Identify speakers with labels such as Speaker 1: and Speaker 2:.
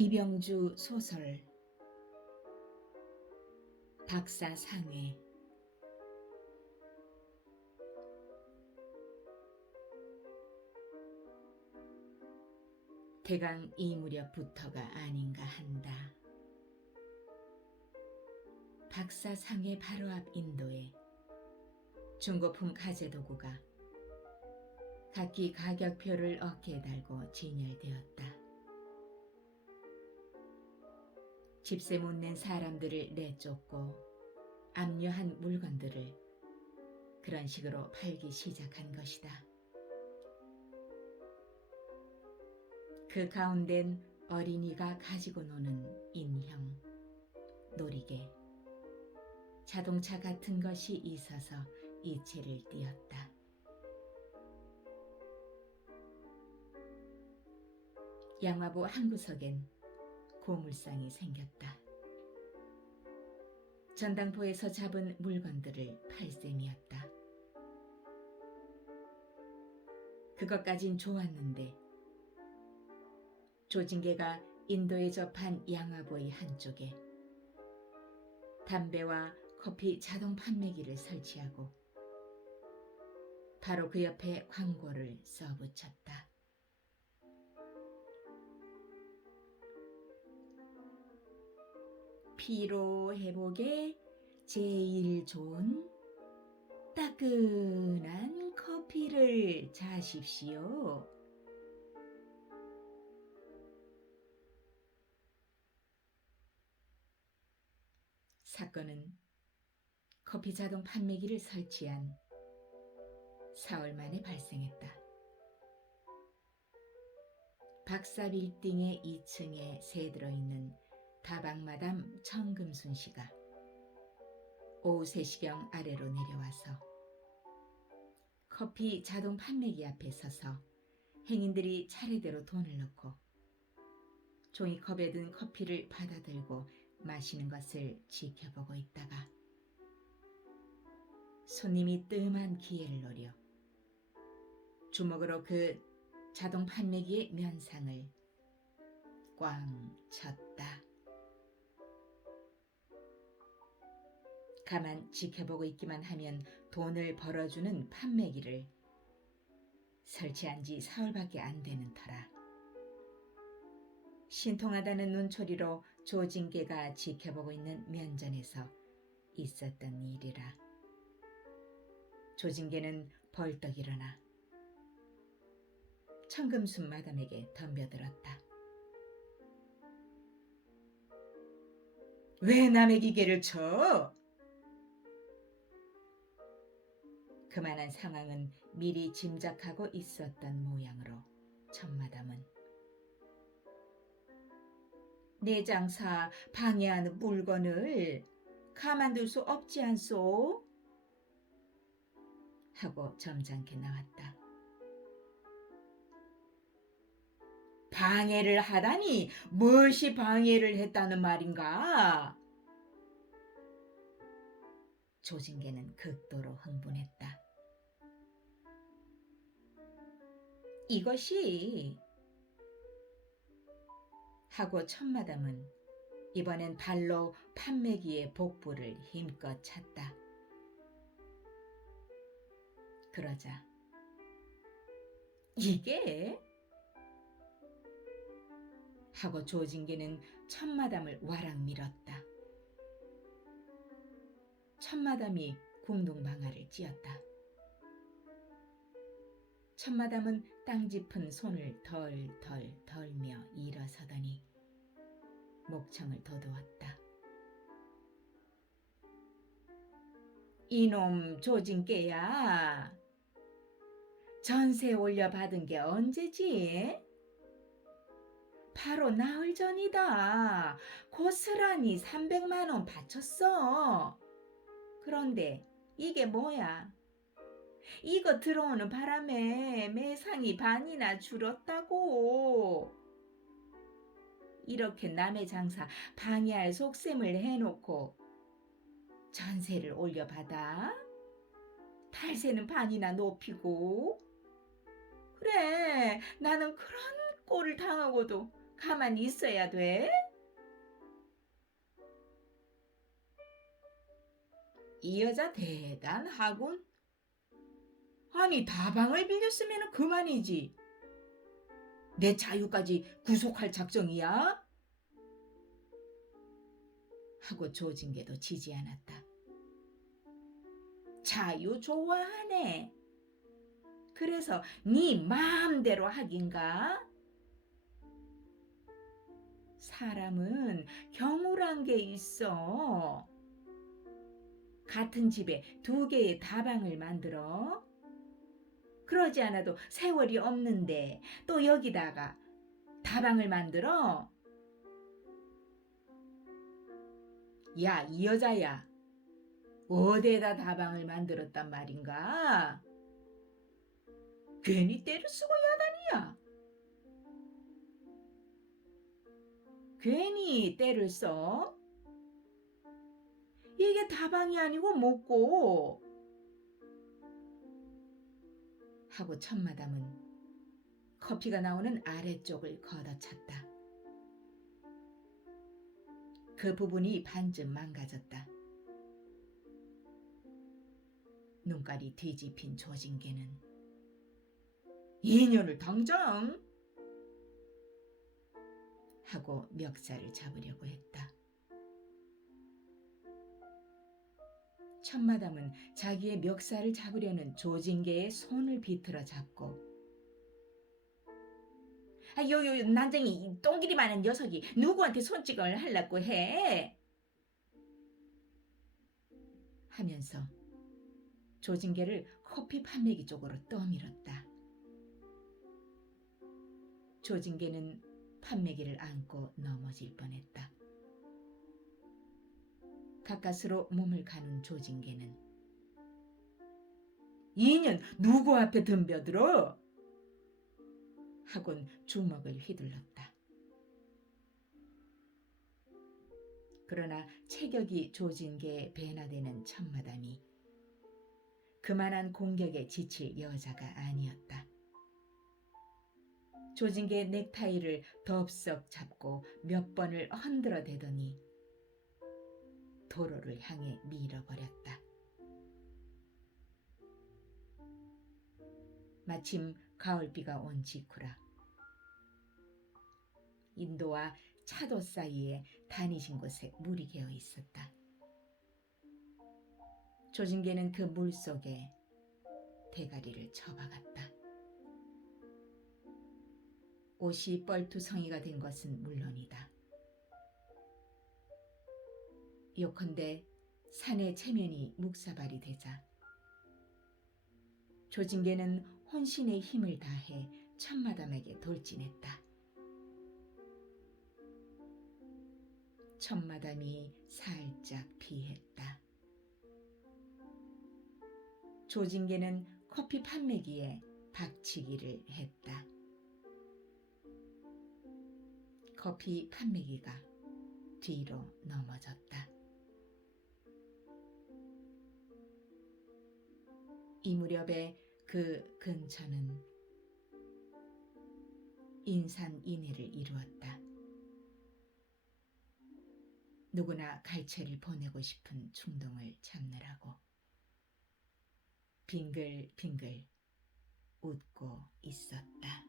Speaker 1: 이병주 소설 박사상회 대강 이 무렵부터가 아닌가 한다. 박사상회 바로 앞 인도에 중고품 가재 도구가 각기 가격표를 어깨에 달고 진열되었다. 집세 못 낸 사람들을 내쫓고 압류한 물건들을 그런 식으로 팔기 시작한 것이다. 그 가운데는 어린이가 가지고 노는 인형, 놀이개, 자동차 같은 것이 있어서 이체를 띄었다. 양화부 한 구석엔 고물상이 생겼다. 전당포에서 잡은 물건들을 팔 셈이었다. 그것까진 좋았는데 조징계가 인도에 접한 양화보의 한쪽에 담배와 커피 자동 판매기를 설치하고 바로 그 옆에 광고를 써붙였다. 피로 회복에 제일 좋은 따끈한 커피를 자십시오. 사건은 커피 자동 판매기를 설치한 사흘 만에 발생했다. 박사 빌딩의 2층에 새 들어있는 다방마담 청금순 씨가 오후 3시경 아래로 내려와서 커피 자동 판매기 앞에 서서 행인들이 차례대로 돈을 넣고 종이컵에 든 커피를 받아들고 마시는 것을 지켜보고 있다가 손님이 뜸한 기회를 노려 주먹으로 그 자동 판매기의 면상을 꽝 쳤다. 가만 지켜보고 있기만 하면 돈을 벌어주는 판매기를 설치한 지 사흘밖에 안 되는 터라. 신통하다는 눈초리로 조징계가 지켜보고 있는 면전에서 있었던 일이라. 조징계는 벌떡 일어나 청금순 마담에게 덤벼들었다. 왜 남의 기계를 쳐? 그만한 상황은 미리 짐작하고 있었던 모양으로 천마담은 내 장사 방해하는 물건을 가만둘 수 없지 않소? 하고 점잖게 나왔다. 방해를 하다니 무엇이 방해를 했다는 말인가? 조징계는 극도로 흥분했다. 이것이 하고 천마담은 이번엔 발로 판매기의 복부를 힘껏 찼다. 그러자 이게 하고 조징계는 천마담을 와락 밀었다. 천마담이 궁둥방아를 찧었다. 천마담은 땅 짚은 손을 덜덜 덜며 일어서더니 목청을 돋우었다. 이놈 조징깨야. 전세 올려받은 게 언제지? 바로 나흘 전이다. 고스란히 300만 원 바쳤어. 그런데 이게 뭐야? 이거 들어오는 바람에 매상이 반이나 줄었다고. 이렇게 남의 장사 방해할 속셈을 해놓고 전세를 올려받아? 탈세는 반이나 높이고? 그래, 나는 그런 꼴을 당하고도 가만히 있어야 돼? 이 여자 대단하군. 아니 다방을 빌렸으면 그만이지. 내 자유까지 구속할 작정이야? 하고 조징계도 지지 않았다. 자유 좋아하네. 그래서 네 마음대로 하긴가? 사람은 경우란 게 있어. 같은 집에 두 개의 다방을 만들어. 그러지 않아도 세월이 없는데 또 여기다가 다방을 만들어. 야, 이 여자야. 어디에다 다방을 만들었단 말인가? 괜히 때를 쓰고 야단이야. 괜히 때를 써? 이게 다방이 아니고 뭐고? 하고 천마담은 커피가 나오는 아래쪽을 걷어찼다. 그 부분이 반쯤 망가졌다. 눈깔이 뒤집힌 조진계는 인연을 당장 하고 멱살을 잡으려고 했다. 천마담은 자기의 멱살을 잡으려는 조진계의 손을 비틀어 잡고 아, 요, 요, 난쟁이 이 똥길이 많은 녀석이 누구한테 손짓을 하려고 해? 하면서 조진계를 커피 판매기 쪽으로 떠밀었다. 조진계는 판매기를 안고 넘어질 뻔했다. 가까스로 몸을 가눈 조진계는 이년 누구 앞에 덤벼들어? 하곤 주먹을 휘둘렀다. 그러나 체격이 조진계에 배나되는 천마담이 그만한 공격에 지칠 여자가 아니었다. 조진계 넥타이를 덥석 잡고 몇 번을 흔들어 대더니 도로를 향해 밀어버렸다. 마침 가을비가 온 직후라. 인도와 차도 사이에 다니신 곳에 물이 개어 있었다. 조진계는 그 물 속에 대가리를 쳐박았다. 옷이 뻘투성이가 된 것은 물론이다. 요컨대 산의 체면이 묵사발이 되자 조진계는 혼신의 힘을 다해 천마담에게 돌진했다. 천마담이 살짝 피했다. 조진계는 커피 판매기에 박치기를 했다. 커피 판매기가 뒤로 넘어졌다. 이 무렵에 그 근처는 인산인해를 이루었다. 누구나 갈채를 보내고 싶은 충동을 참느라고 빙글빙글 웃고 있었다.